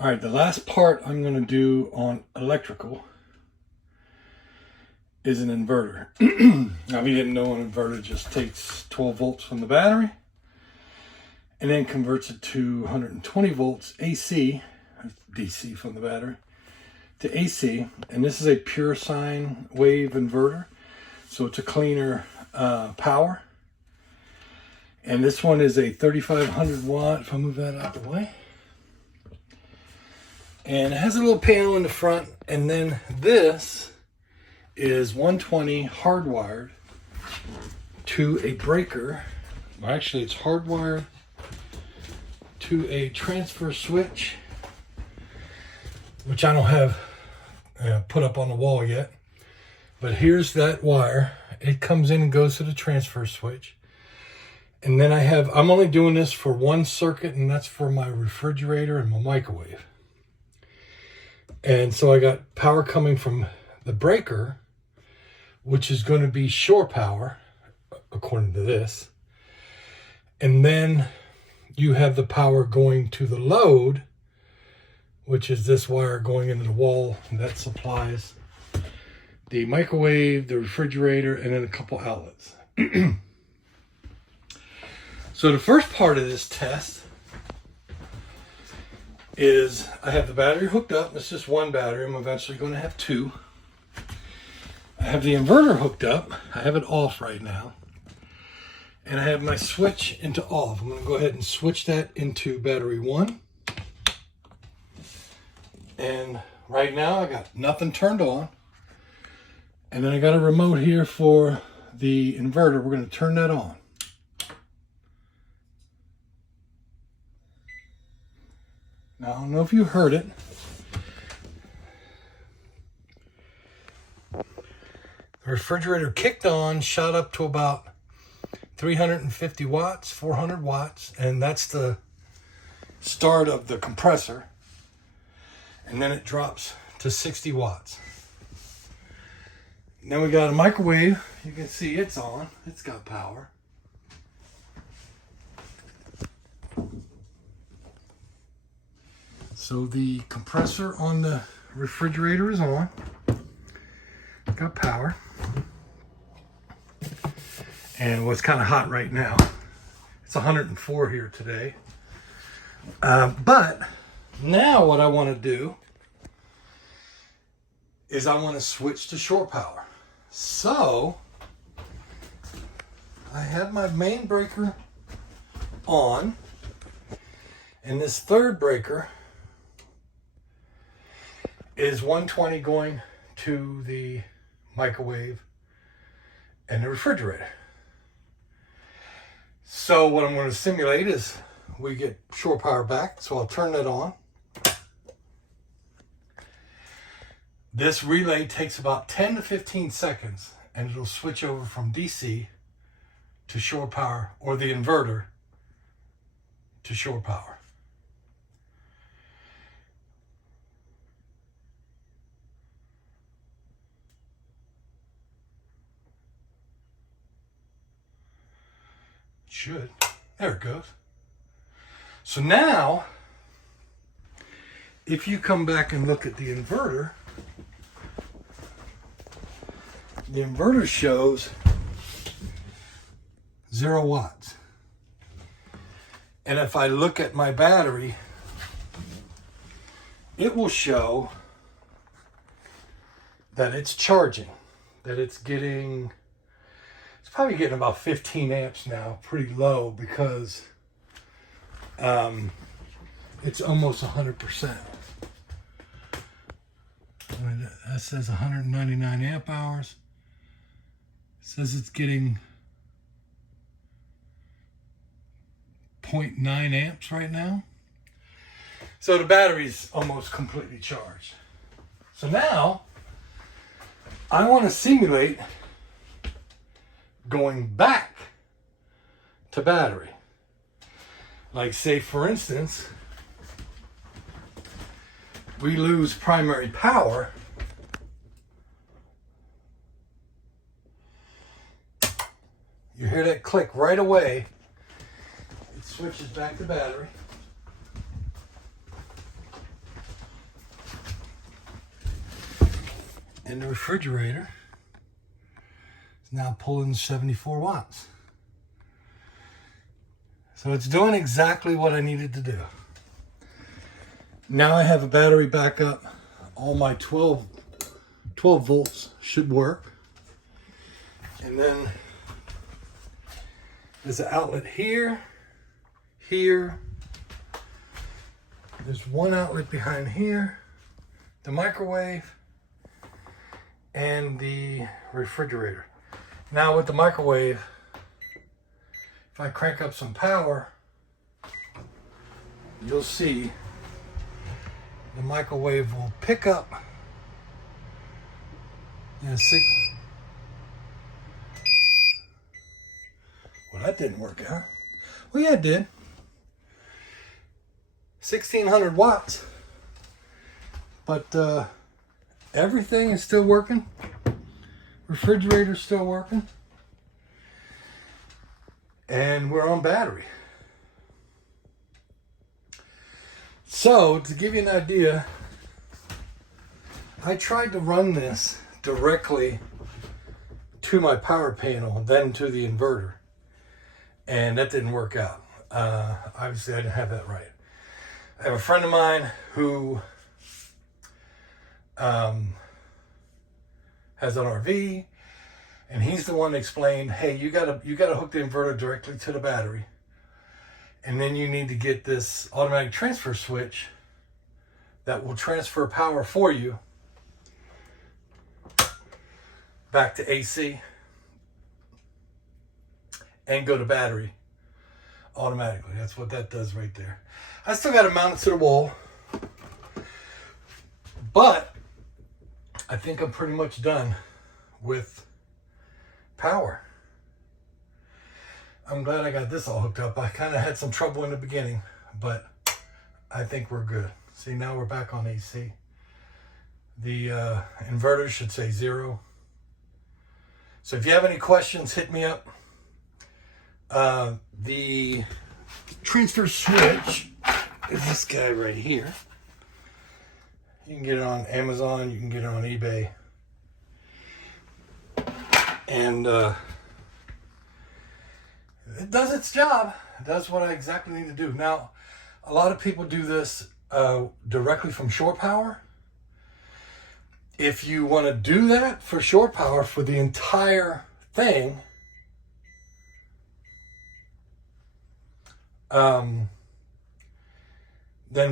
All right, the last part I'm going to do on electrical is an inverter. Now, if you didn't know, an inverter just takes 12 volts from the battery and then converts it to 120 volts AC, DC from the battery, to AC. And this is a pure sine wave inverter, so it's a cleaner power. And this one is a 3500 watt, if I move that out the way. And it has a little panel in the front, and then this is 120 hardwired to a breaker. Well, actually, it's hardwired to a transfer switch, which I don't have put up on the wall yet. But here's that wire. It comes in and goes to the transfer switch. And then I'm only doing this for one circuit, and that's for my refrigerator and my microwave. And so I got power coming from the breaker, which is going to be shore power, according to this. And then you have the power going to the load, which is this wire going into the wall, and that supplies the microwave, the refrigerator, and then a couple outlets. So the first part of this test is I have the battery hooked up. It's just one battery. I'm eventually going to have two. I have the inverter hooked up. I have it off right now. And I have my switch into off. I'm going to go ahead and switch that into battery 1. And right now I got nothing turned on. And then I got a remote here for the inverter. We're going to turn that on. Now, I don't know if you heard it. The refrigerator kicked on, shot up to about 350 watts, 400 watts, and that's the start of the compressor. And then it drops to 60 watts. Then we got a microwave. You can see it's on. It's got power. So the compressor on the refrigerator is on. Got power. And it's kind of hot right now. It's 104 here today. But now what I want to do is I want to switch to shore power. So I have my main breaker on, and this third breaker is 120 going to the microwave and the refrigerator. So what I'm going to simulate is we get shore power back. So I'll turn that on. This relay takes about 10 to 15 seconds, and it'll switch over from DC to shore power, or the inverter to shore power. Should. There it goes. So now, if you come back and look at the inverter shows 0 watts. And if I look at my battery, it will show that it's charging, that it's probably getting about 15 amps now, pretty low, because it's almost 100%. That says 199 amp hours. It says it's getting 0.9 amps right now. So the battery's almost completely charged. So now I want to simulate going back to battery. Like, say for instance, we lose primary power. You hear that click right away. It switches back to battery. And the refrigerator is now pulling 74 watts. So it's doing exactly what I needed to do. Now I have a battery backup. All my 12 volts should work. And then there's an outlet here, here. There's one outlet behind here, the microwave, and the refrigerator. Now with the microwave, if I crank up some power, you'll see the microwave will pick up the signal. Well, that didn't work out. Well, yeah, it did. 1600 watts. But everything is still working. Refrigerator's still working. And we're on battery. So, to give you an idea, I tried to run this directly to my power panel, then to the inverter. And that didn't work out. Obviously, I didn't have that right. I have a friend of mine who has an RV, and he's the one that explained, hey, you gotta hook the inverter directly to the battery, and then you need to get this automatic transfer switch that will transfer power for you back to AC and go to battery automatically. That's what that does right there. I still got to mount it to the wall, but I think I'm pretty much done with power. I'm glad I got this all hooked up. I kind of had some trouble in the beginning, but I think we're good. See, now we're back on AC. The inverter should say 0. So if you have any questions, hit me up. The transfer switch is this guy right here. You can get it on Amazon, you can get it on eBay. And it does its job. It does what I exactly need to do. Now, a lot of people do this directly from shore power. If you want to do that for shore power for the entire thing, then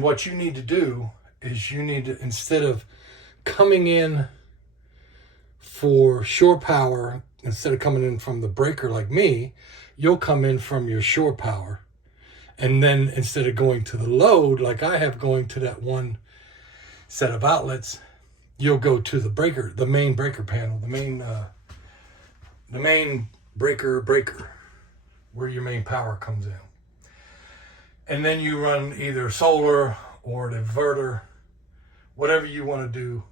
what you need to do is you need to, instead of coming in for shore power, instead of coming in from the breaker like me, you'll come in from your shore power. And then instead of going to the load, like I have going to that one set of outlets, you'll go to the breaker, the main breaker panel, the main breaker, where your main power comes in. And then you run either solar or an inverter, whatever you want to do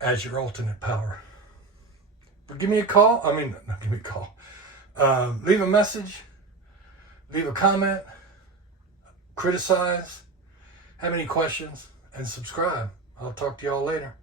as your alternate power. But give me a call. I mean, not give me a call. Leave a message, leave a comment, criticize, have any questions, and subscribe. I'll talk to y'all later.